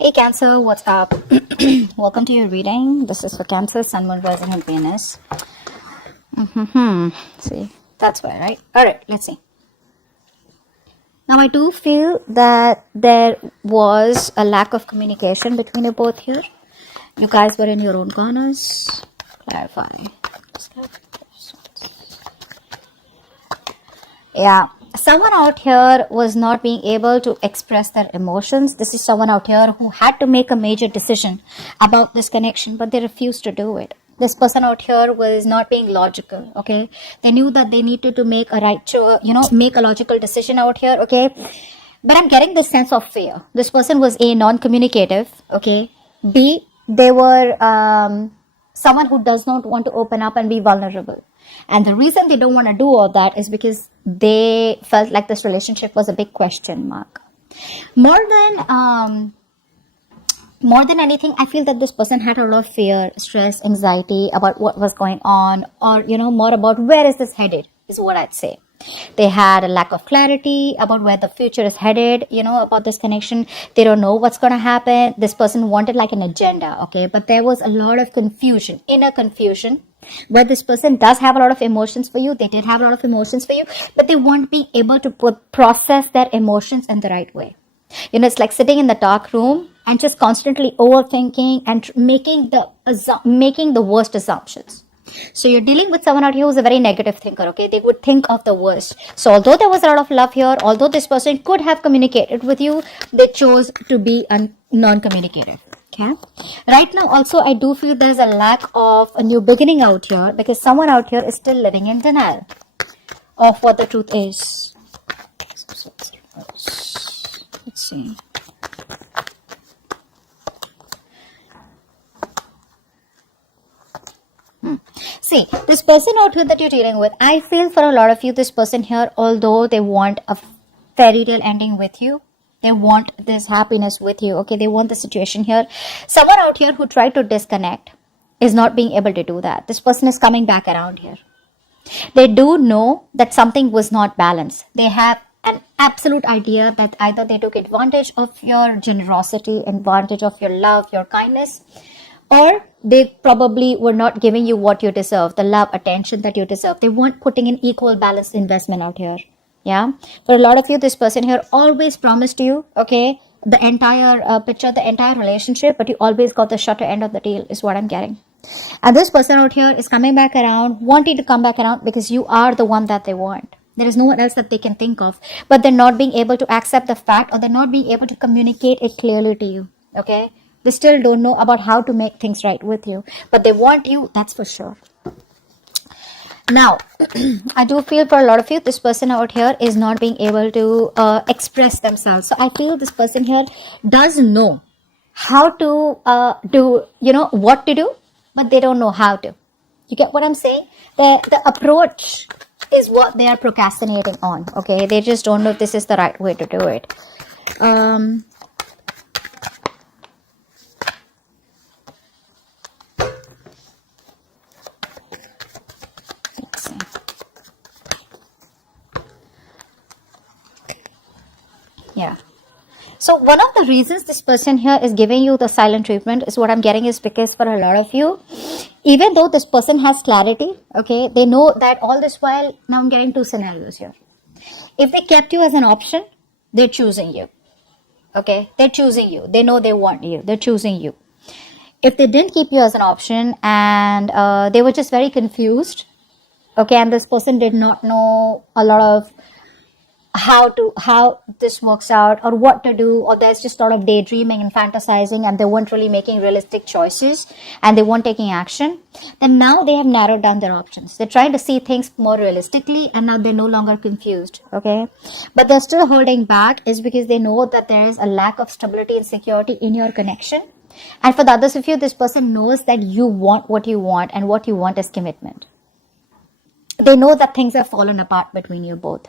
Hey Cancer, what's up? Welcome to your reading. This is for Cancer, Sun, Moon, Rising, and Venus. See, that's why, right? Alright, let's see. Now, I do feel that there was a lack of communication between you both here. You guys were in your own corners. Clarify. Yeah. Someone out here was not being able to express their emotions. This is someone out here who had to make a major decision about this connection, but they refused to do it. This person out here was not being logical, okay? They knew that they needed to make a make a logical decision out here, okay? But I'm getting this sense of fear. This person was A, non-communicative, okay? B, they were someone who does not want to open up and be vulnerable. And the reason they don't want to do all that is because they felt like this relationship was a big question mark. More than anything, I feel that this person had a lot of fear, stress, anxiety about what was going on, or, more about where is this headed, is what I'd say. They had a lack of clarity about where the future is headed, about this connection. They don't know what's going to happen. This person wanted like an agenda, okay? But there was a lot of confusion, inner confusion, where this person does have a lot of emotions for you. They did have a lot of emotions for you, but they won't be able to process their emotions in the right way. It's like sitting in the dark room and just constantly overthinking and making the worst assumptions. So you're dealing with someone out here who's a very negative thinker, okay? They would think of the worst. So although there was a lot of love here, although this person could have communicated with you, they chose to be non-communicative, okay? Right now also, I do feel there's a lack of a new beginning out here because someone out here is still living in denial of what the truth is. Let's see. See, this person out here that you're dealing with, I feel for a lot of you, this person here, although they want a fairy tale ending with you, they want this happiness with you, okay? They want the situation here. Someone out here who tried to disconnect is not being able to do that. This person is coming back around here. They do know that something was not balanced. They have an absolute idea that either they took advantage of your generosity, advantage of your love, your kindness, or they probably were not giving you what you deserve, the love, attention that you deserve. They weren't putting an equal balanced investment out here. Yeah. For a lot of you, this person here always promised you, okay, the entire picture, the entire relationship, but you always got the shorter end of the deal is what I'm getting. And this person out here is coming back around, wanting to come back around because you are the one that they want. There is no one else that they can think of, but they're not being able to accept the fact, or they're not being able to communicate it clearly to you, okay? They still don't know about how to make things right with you, but they want you, that's for sure. Now, I do feel for a lot of you, this person out here is not being able to express themselves. So I feel this person here does know how to do, what to do, but they don't know how to. You get what I'm saying? The approach is what they are procrastinating on, okay? They just don't know if this is the right way to do it. Yeah. So one of the reasons this person here is giving you the silent treatment is what I'm getting is because for a lot of you, even though this person has clarity, okay, they know that all this while, now I'm getting two scenarios here. If they kept you as an option, they're choosing you. Okay, they're choosing you. They know they want you. They're choosing you. If they didn't keep you as an option and they were just very confused, okay, and this person did not know a lot of how this works out or what to do, or there's just a lot of daydreaming and fantasizing and they weren't really making realistic choices and they weren't taking action, then now they have narrowed down their options. They're trying to see things more realistically and now they're no longer confused, okay? But they're still holding back is because they know that there is a lack of stability and security in your connection. And for the others of you, this person knows that you want what you want, and what you want is commitment. They know that things have fallen apart between you both.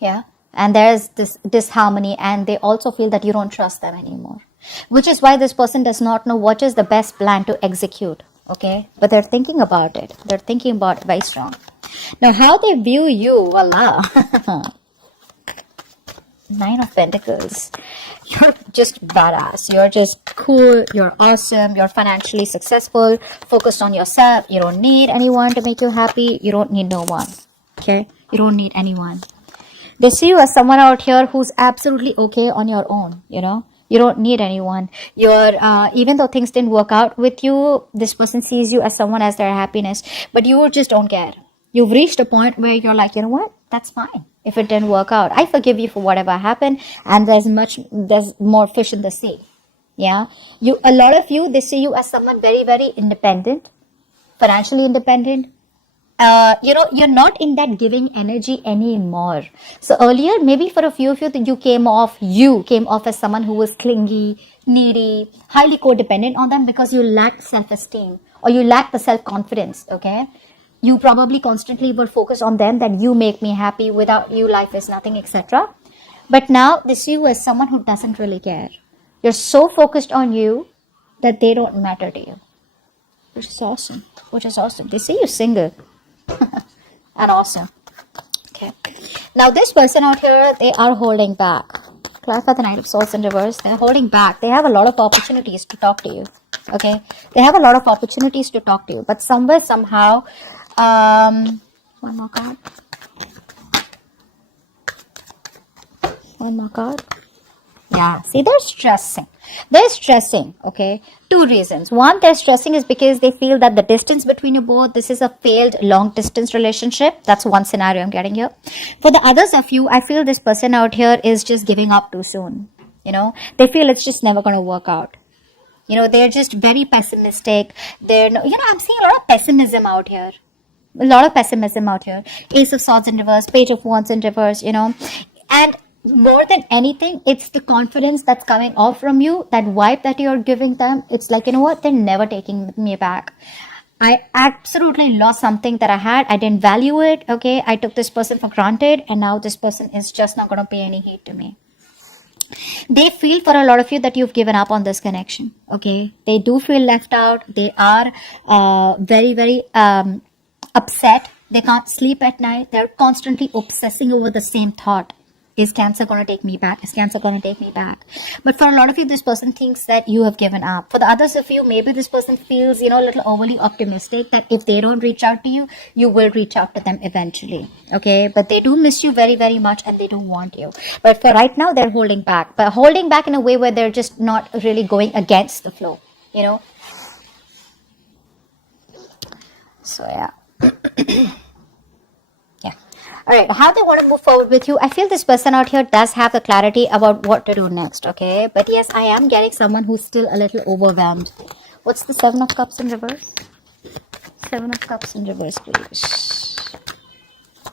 Yeah, and there's this disharmony, and they also feel that you don't trust them anymore, which is why this person does not know what is the best plan to execute, okay? But they're thinking about it. They're thinking about it very strong. Now, how they view you, voila. Nine of Pentacles. You're just badass. You're just cool. You're awesome. You're financially successful. Focused on yourself. You don't need anyone to make you happy. You don't need no one. Okay? You don't need anyone. They see you as someone out here who's absolutely okay on your own, you know? You don't need anyone. You're, even though things didn't work out with you, this person sees you as someone as their happiness, but you just don't care. You've reached a point where you're like, you know what? That's fine. If it didn't work out, I forgive you for whatever happened, and there's more fish in the sea. Yeah. A lot of you, they see you as someone very, very independent, financially independent. You're not in that giving energy anymore. So earlier, maybe for a few of you, you came off as someone who was clingy, needy, highly codependent on them because you lacked self-esteem or you lacked the self-confidence, okay? You probably constantly were focused on them, that you make me happy, without you life is nothing, etc. But now they see you as someone who doesn't really care. You're so focused on you that they don't matter to you. Which is awesome. They see you single. And awesome. Okay. Now this person out here, they are holding back. Clarify the Knight of Swords in reverse. They're holding back. They have a lot of opportunities to talk to you. Okay. They have a lot of opportunities to talk to you. But somewhere, somehow, one more card. One more card. Yeah. See, they're stressing. They're stressing, okay? Two reasons. One, they're stressing is because they feel that the distance between you both, this is a failed long distance relationship. That's one scenario I'm getting here. For the others of you, I feel this person out here is just giving up too soon. You know, they feel it's just never going to work out. You know, they're just very pessimistic. I'm seeing a lot of pessimism out here. Ace of Swords in reverse, Page of Wands in reverse, you know. And more than anything, it's the confidence that's coming off from you, that vibe that you're giving them. It's like, you know what, they're never taking me back. I absolutely lost something that I had. I didn't value it, okay? I took this person for granted, and now this person is just not going to pay any heed to me. They feel, for a lot of you, that you've given up on this connection, okay? They do feel left out. They are very, very upset. They can't sleep at night. They're constantly obsessing over the same thought. Is Cancer going to take me back? Is Cancer going to take me back? But for a lot of you, this person thinks that you have given up. For the others of you, maybe this person feels, a little overly optimistic that if they don't reach out to you, you will reach out to them eventually. Okay? But they do miss you very, very much, and they do want you. But for right now, they're holding back. But holding back in a way where they're just not really going against the flow. You know? So, yeah. Alright, how they want to move forward with you. I feel this person out here does have the clarity about what to do next, okay? But yes, I am getting someone who's still a little overwhelmed. What's the Seven of Cups in reverse? Seven of Cups in reverse, please.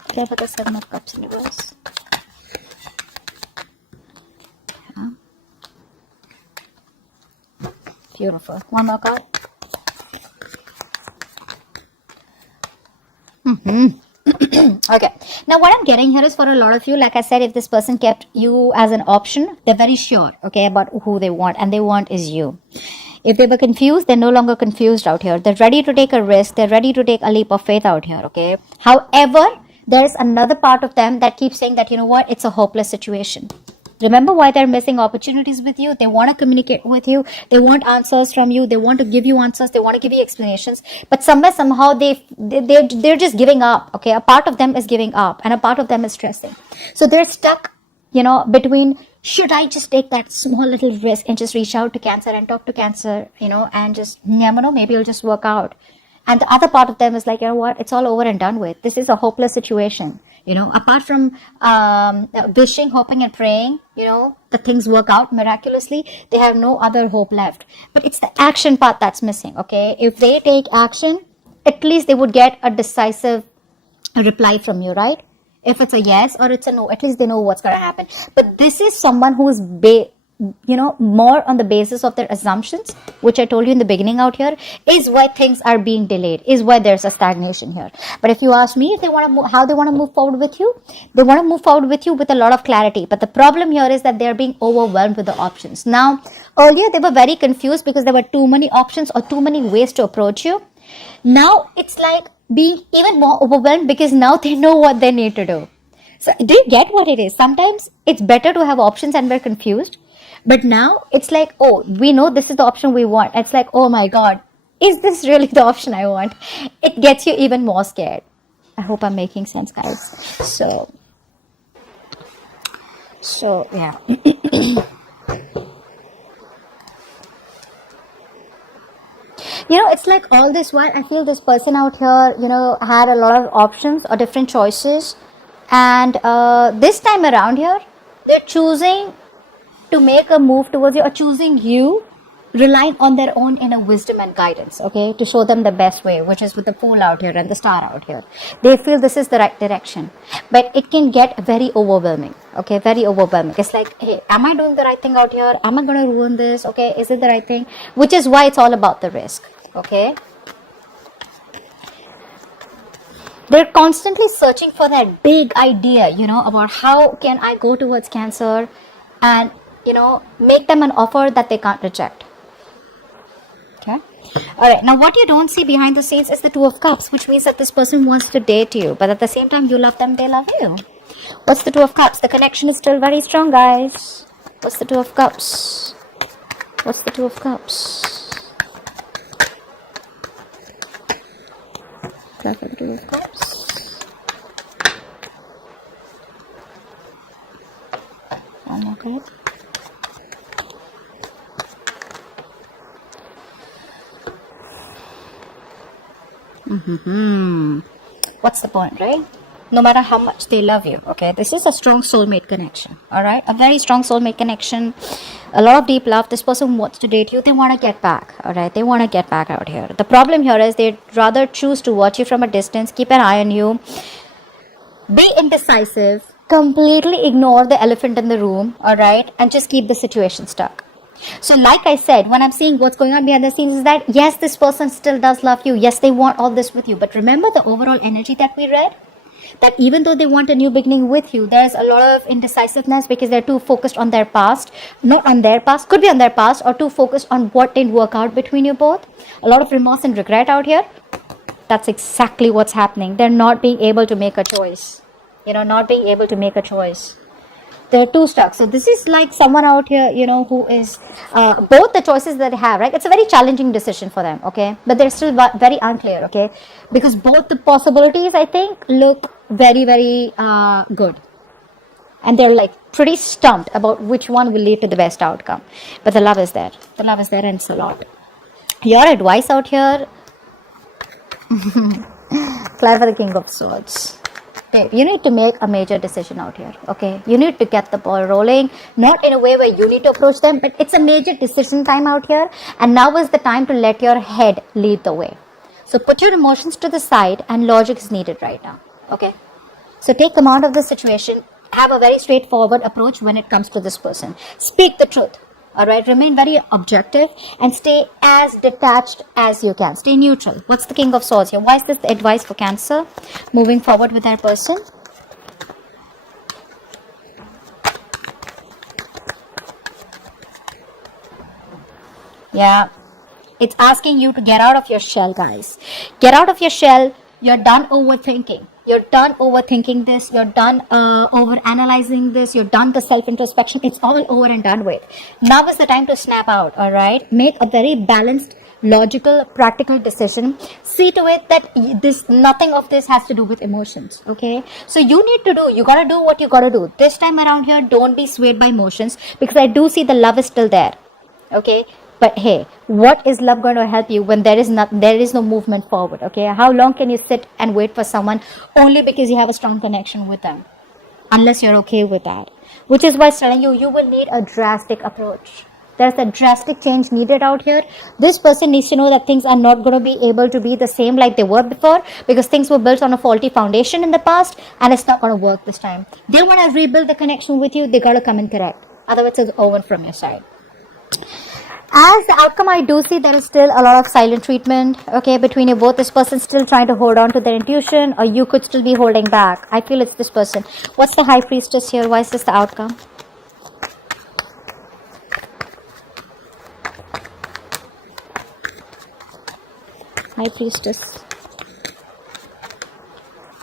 Okay, for the Seven of Cups in reverse. Yeah. Beautiful. One more card. Okay, now what I'm getting here is, for a lot of you, like I said, if this person kept you as an option, they're very sure, okay, about who they want, and they want is you. If they were confused, they're no longer confused out here. They're ready to take a risk. They're ready to take a leap of faith out here, okay? However, there's another part of them that keeps saying that, you know what, it's a hopeless situation. Remember why they're missing opportunities with you. They want to communicate with you. They want answers from you. They want to give you answers. They want to give you explanations. But somehow they're just giving up. Okay, a part of them is giving up, and a part of them is stressing. So they're stuck, between, should I just take that small little risk and just reach out to Cancer and talk to Cancer, and just, maybe it'll just work out. And the other part of them is like, you know what, it's all over and done with. This is a hopeless situation. Apart from wishing, hoping, and praying, that things work out miraculously, they have no other hope left. But it's the action part that's missing, okay? If they take action, at least they would get a decisive reply from you, right? If it's a yes or it's a no, at least they know what's going to happen. But this is someone who is more on the basis of their assumptions, which I told you in the beginning out here, is why things are being delayed, is why there's a stagnation here. But if you ask me if they want to move, how they want to move forward with you, they want to move forward with you with a lot of clarity. But the problem here is that they're being overwhelmed with the options. Now, earlier they were very confused because there were too many options or too many ways to approach you. Now it's like being even more overwhelmed because now they know what they need to do. So do you get what it is? Sometimes it's better to have options and we're confused. But now it's like, oh, we know this is the option we want. It's like, oh my God, is this really the option I want? It gets you even more scared. I hope I'm making sense, guys. So yeah. It's like all this while I feel this person out here, had a lot of options or different choices. And this time around here, they're choosing to make a move towards you or choosing you, relying on their own inner wisdom and guidance, okay, to show them the best way, which is with the Fool out here and the Star out here. They feel this is the right direction, but it can get very overwhelming, okay, very overwhelming. It's like, hey, am I doing the right thing out here? Am I going to ruin this? Okay, is it the right thing? Which is why it's all about the risk, okay. They're constantly searching for that big idea, about how can I go towards Cancer and, make them an offer that they can't reject. Okay. All right. Now, what you don't see behind the scenes is the Two of Cups, which means that this person wants to date you, but at the same time, you love them, they love you. What's the Two of Cups? The connection is still very strong, guys. What's the Two of Cups? What's the Two of Cups? Clarify the Two of Cups. One more card. What's the point, right? No matter how much they love you, okay? This is a strong soulmate connection, all right? A very strong soulmate connection, a lot of deep love. This person wants to date you. They want to get back, all right? They want to get back out here. The problem here is they'd rather choose to watch you from a distance, keep an eye on you, be indecisive, completely ignore the elephant in the room, all right? And just keep the situation stuck. So like I said, when I'm seeing what's going on behind the scenes is that, yes, this person still does love you. Yes, they want all this with you. But remember the overall energy that we read? That even though they want a new beginning with you, there's a lot of indecisiveness because they're too focused on their past. Not on their past, could be on their past, or too focused on what didn't work out between you both. A lot of remorse and regret out here. That's exactly what's happening. They're not being able to make a choice. Not being able to make a choice. They're too stuck. So this is like someone out here, who is both the choices that they have, right? It's a very challenging decision for them, okay? But they're still very unclear, okay? Because both the possibilities, I think, look very, very good. And they're like pretty stumped about which one will lead to the best outcome. But the love is there. The love is there and it's a lot. Your advice out here, apply for the King of Swords. You need to make a major decision out here, okay? You need to get the ball rolling, not in a way where you need to approach them, but it's a major decision time out here. And now is the time to let your head lead the way. So put your emotions to the side and logic is needed right now, okay? So take command of the situation. Have a very straightforward approach when it comes to this person. Speak the truth. All right, remain very objective and stay as detached as you can. Stay neutral. What's the King of Swords here? Why is this the advice for Cancer moving forward with that person? Yeah, it's asking you to get out of your shell, guys. Get out of your shell. You're done overthinking. You're done overthinking this. You're done over-analyzing this. You're done the self-introspection. It's all over and done with. Now is the time to snap out, all right? Make a very balanced, logical, practical decision. See to it that nothing of this has to do with emotions, okay? So you got to do what you got to do. This time around here, don't be swayed by emotions because I do see the love is still there, okay? But hey, what is love going to help you when there is no movement forward, okay? How long can you sit and wait for someone only because you have a strong connection with them? Unless you're okay with that. Which is why I'm telling you, you will need a drastic approach. There's a drastic change needed out here. This person needs to know that things are not going to be able to be the same like they were before because things were built on a faulty foundation in the past and it's not going to work this time. They want to rebuild the connection with you, they got to come and correct. Otherwise, it's over from your side. As the outcome, I do see there is still a lot of silent treatment, okay, between you both. This person still trying to hold on to their intuition or you could still be holding back. I feel it's this person. What's the High Priestess here? Why is this the outcome? High Priestess.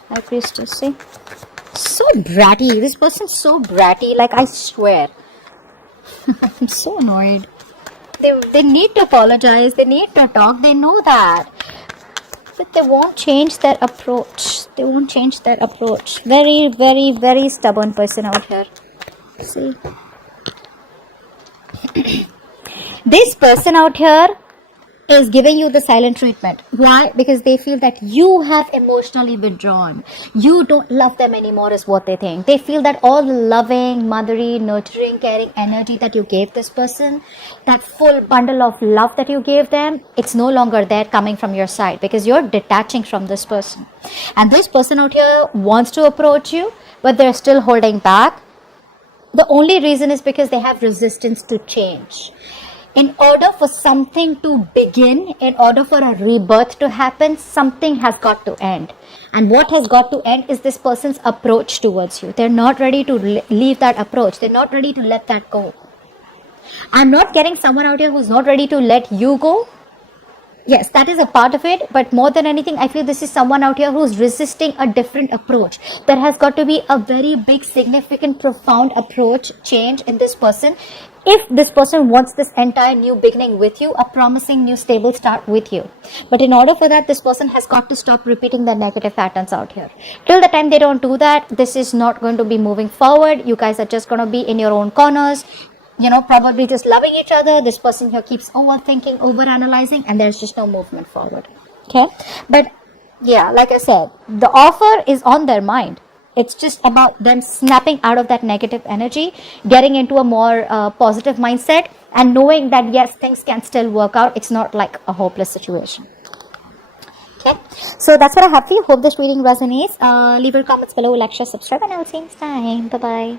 High Priestess, see? So bratty. This person's so bratty, like I swear. I'm so annoyed. They need to apologize, they need to talk, they know that. But they won't change their approach. They won't change their approach. Very, very, very stubborn person out here. See? This person out here is giving you the silent treatment. Why? Because they feel that you have emotionally withdrawn. You don't love them anymore is what they think. They feel that all the loving, mothery, nurturing, caring energy that you gave this person, that full bundle of love that you gave them, it's no longer there coming from your side because you're detaching from this person. And this person out here wants to approach you, but they're still holding back. The only reason is because they have resistance to change. In order for something to begin, in order for a rebirth to happen, something has got to end. And what has got to end is this person's approach towards you. They're not ready to leave that approach. They're not ready to let that go. I'm not getting someone out here who's not ready to let you go. Yes, that is a part of it, but more than anything, I feel this is someone out here who's resisting a different approach. There has got to be a very big, significant, profound approach change in this person. If this person wants this entire new beginning with you, a promising new stable start with you. But in order for that, this person has got to stop repeating their negative patterns out here. Till the time they don't do that, this is not going to be moving forward. You guys are just going to be in your own corners. You know, probably just loving each other. This person here keeps overthinking, overanalyzing, and there's just no movement forward. Okay? But yeah, like I said, the offer is on their mind. It's just about them snapping out of that negative energy, getting into a more positive mindset, and knowing that yes, things can still work out. It's not like a hopeless situation. Okay, so that's what I have for you. Hope this reading resonates. Leave your comments below, like, share, subscribe, and I'll see you next time. Bye bye.